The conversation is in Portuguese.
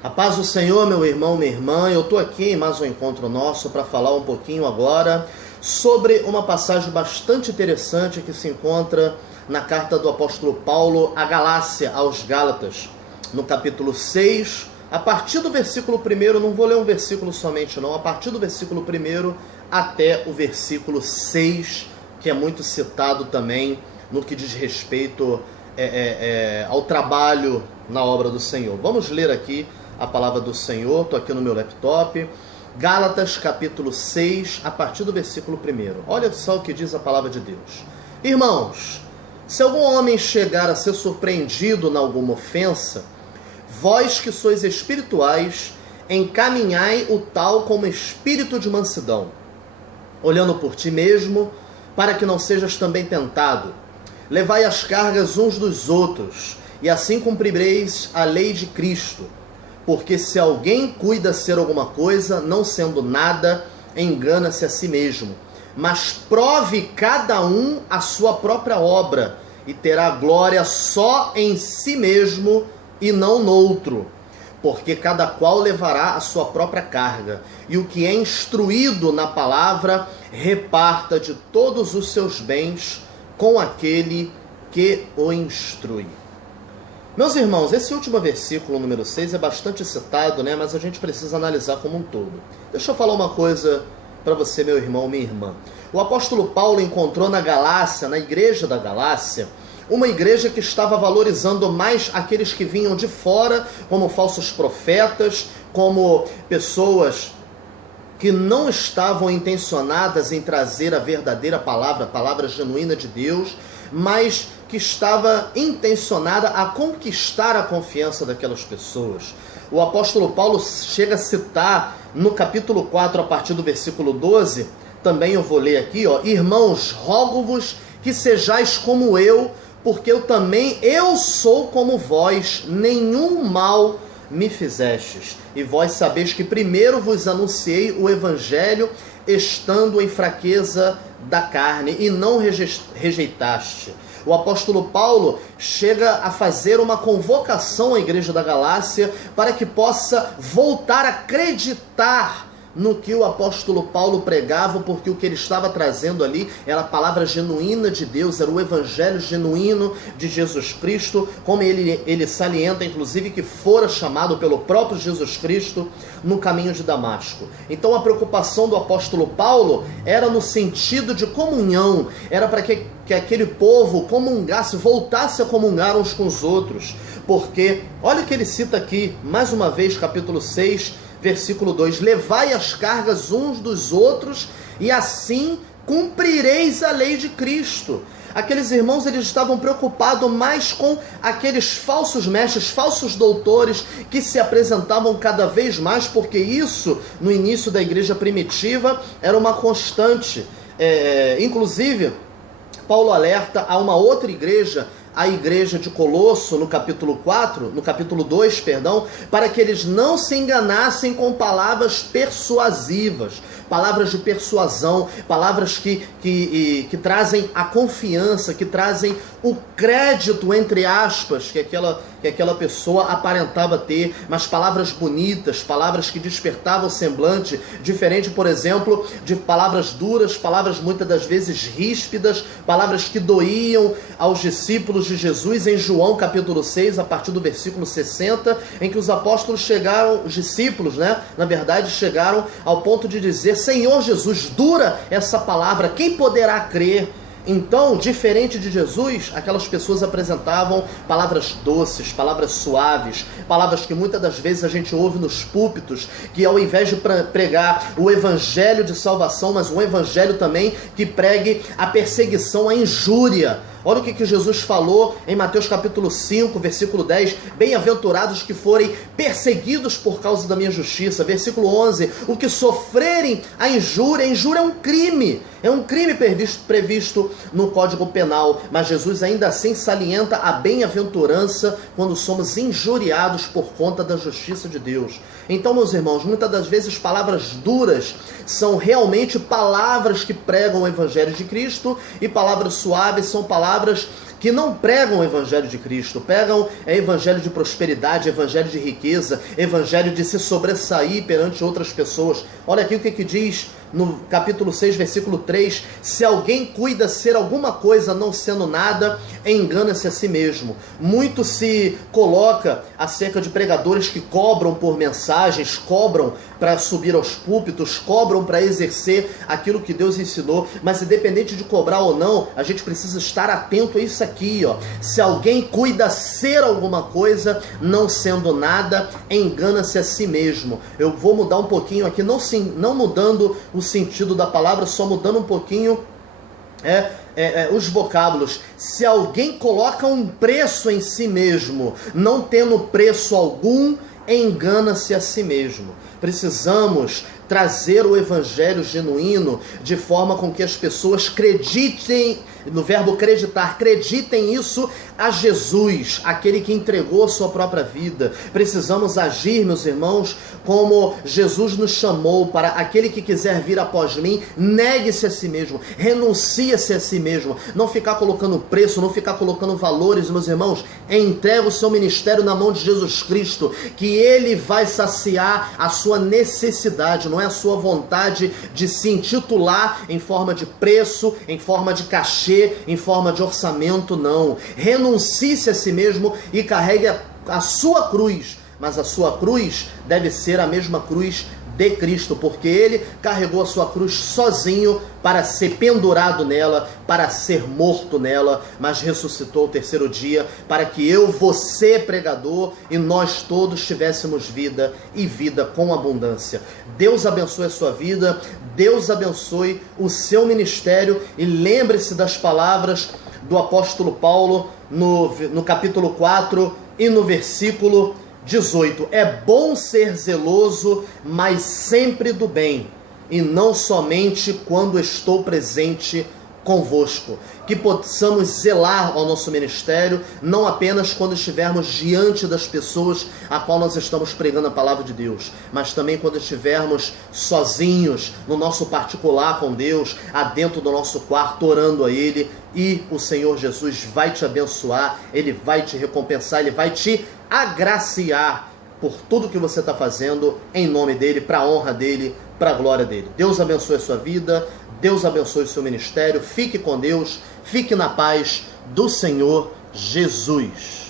A paz do Senhor, meu irmão, minha irmã. Eu estou aqui em mais um encontro nosso para falar um pouquinho agora sobre uma passagem bastante interessante que se encontra na carta do apóstolo Paulo à Galácia, aos Gálatas, no capítulo 6, a partir do versículo 1, não vou ler um versículo somente não, a partir do versículo 1 até o versículo 6, que é muito citado também no que diz respeito ao trabalho na obra do Senhor. Vamos ler aqui a palavra do Senhor, estou aqui no meu laptop, Gálatas capítulo 6, a partir do versículo 1. Olha só o que diz a palavra de Deus. Irmãos, se algum homem chegar a ser surpreendido em alguma ofensa, vós que sois espirituais, encaminhai o tal como espírito de mansidão, olhando por ti mesmo, para que não sejas também tentado. Levai as cargas uns dos outros, e assim cumprireis a lei de Cristo. Porque se alguém cuida ser alguma coisa, não sendo nada, engana-se a si mesmo. Mas prove cada um a sua própria obra, e terá glória só em si mesmo e não noutro. Porque cada qual levará a sua própria carga. E o que é instruído na palavra, reparta de todos os seus bens com aquele que o instrui. Meus irmãos, esse último versículo, número 6, é bastante citado, né? Mas a gente precisa analisar como um todo. Deixa eu falar uma coisa para você, meu irmão, minha irmã. O apóstolo Paulo encontrou na Galácia, na igreja da Galácia, uma igreja que estava valorizando mais aqueles que vinham de fora, como falsos profetas, como pessoas que não estavam intencionadas em trazer a verdadeira palavra, a palavra genuína de Deus, mas que estava intencionada a conquistar a confiança daquelas pessoas. O apóstolo Paulo chega a citar no capítulo 4, a partir do versículo 12, também eu vou ler aqui, irmãos, rogo-vos que sejais como eu, porque eu sou como vós, nenhum mal me fizestes. E vós sabeis que primeiro vos anunciei o evangelho, estando em fraqueza da carne, e não rejeitaste. O apóstolo Paulo chega a fazer uma convocação à igreja da Galácia para que possa voltar a acreditar no que o apóstolo Paulo pregava, porque o que ele estava trazendo ali era a palavra genuína de Deus, era o evangelho genuíno de Jesus Cristo, como ele salienta, inclusive, que fora chamado pelo próprio Jesus Cristo no caminho de Damasco. Então a preocupação do apóstolo Paulo era no sentido de comunhão, era para que aquele povo comungasse, voltasse a comungar uns com os outros, porque, olha o que ele cita aqui, mais uma vez, capítulo 6, versículo 2, levai as cargas uns dos outros, e assim cumprireis a lei de Cristo. Aqueles irmãos, eles estavam preocupados mais com aqueles falsos mestres, falsos doutores, que se apresentavam cada vez mais, porque isso, no início da igreja primitiva, era uma constante. Inclusive, Paulo alerta a uma outra igreja, a igreja de Colosso, no capítulo 2, para que eles não se enganassem com palavras persuasivas, palavras de persuasão, palavras que trazem a confiança, que trazem o crédito, entre aspas, que aquela pessoa aparentava ter, mas palavras bonitas, palavras que despertavam o semblante, diferente, por exemplo, de palavras duras, palavras muitas das vezes ríspidas, palavras que doíam aos discípulos de Jesus, em João capítulo 6, a partir do versículo 60, em que os apóstolos chegaram, os discípulos, na verdade, chegaram ao ponto de dizer: Senhor Jesus, dura essa palavra, quem poderá crer? Então, diferente de Jesus, aquelas pessoas apresentavam palavras doces, palavras suaves, palavras que muitas das vezes a gente ouve nos púlpitos, que ao invés de pregar o evangelho de salvação, mas um evangelho também que pregue a perseguição, a injúria. Olha o que Jesus falou em Mateus capítulo 5, versículo 10. Bem-aventurados que forem perseguidos por causa da minha justiça. Versículo 11. O que sofrerem a injúria é um crime. É um crime previsto no Código Penal. Mas Jesus ainda assim salienta a bem-aventurança quando somos injuriados por conta da justiça de Deus. Então, meus irmãos, muitas das vezes palavras duras são realmente palavras que pregam o Evangelho de Cristo, e palavras suaves são palavras que não pregam o evangelho de Cristo, pregam evangelho de prosperidade, evangelho de riqueza, evangelho de se sobressair perante outras pessoas. Olha aqui o que diz no capítulo 6, versículo 3, se alguém cuida ser alguma coisa não sendo nada, engana-se a si mesmo. Muito se coloca acerca de pregadores que cobram por mensagens, cobram para subir aos púlpitos, cobram para exercer aquilo que Deus ensinou, mas independente de cobrar ou não, a gente precisa estar atento a isso aqui, ó. Se alguém cuida ser alguma coisa não sendo nada, engana-se a si mesmo. Eu vou mudar um pouquinho aqui, não mudando o sentido da palavra, só mudando um pouquinho os vocábulos. Se alguém coloca um preço em si mesmo, não tendo preço algum, engana-se a si mesmo. Precisamos trazer o evangelho genuíno de forma com que as pessoas acreditem, no verbo acreditar, acreditem isso a Jesus, aquele que entregou a sua própria vida. Precisamos agir, meus irmãos, como Jesus nos chamou para aquele que quiser vir após mim, negue-se a si mesmo, renuncie-se a si mesmo, não ficar colocando preço, não ficar colocando valores, meus irmãos. Entrega o seu ministério na mão de Jesus Cristo, que Ele vai saciar a sua necessidade, não é a sua vontade de se intitular em forma de preço, em forma de cachê, em forma de orçamento, não. Renuncie-se a si mesmo e carregue a sua cruz, mas a sua cruz deve ser a mesma cruz de Cristo, porque Ele carregou a sua cruz sozinho para ser pendurado nela, para ser morto nela, mas ressuscitou ao terceiro dia para que eu, você, pregador, e nós todos tivéssemos vida e vida com abundância. Deus abençoe a sua vida, Deus abençoe o seu ministério, e lembre-se das palavras do apóstolo Paulo no capítulo 4 e no versículo 18. É bom ser zeloso, mas sempre do bem, e não somente quando estou presente convosco. Que possamos zelar ao nosso ministério, não apenas quando estivermos diante das pessoas a qual nós estamos pregando a palavra de Deus, mas também quando estivermos sozinhos, no nosso particular com Deus, adentro do nosso quarto, orando a Ele, e o Senhor Jesus vai te abençoar, Ele vai te recompensar, Ele vai te agraciar por tudo que você está fazendo, em nome dEle, para a honra dEle, para a glória dEle. Deus abençoe a sua vida, Deus abençoe o seu ministério, fique com Deus, fique na paz do Senhor Jesus.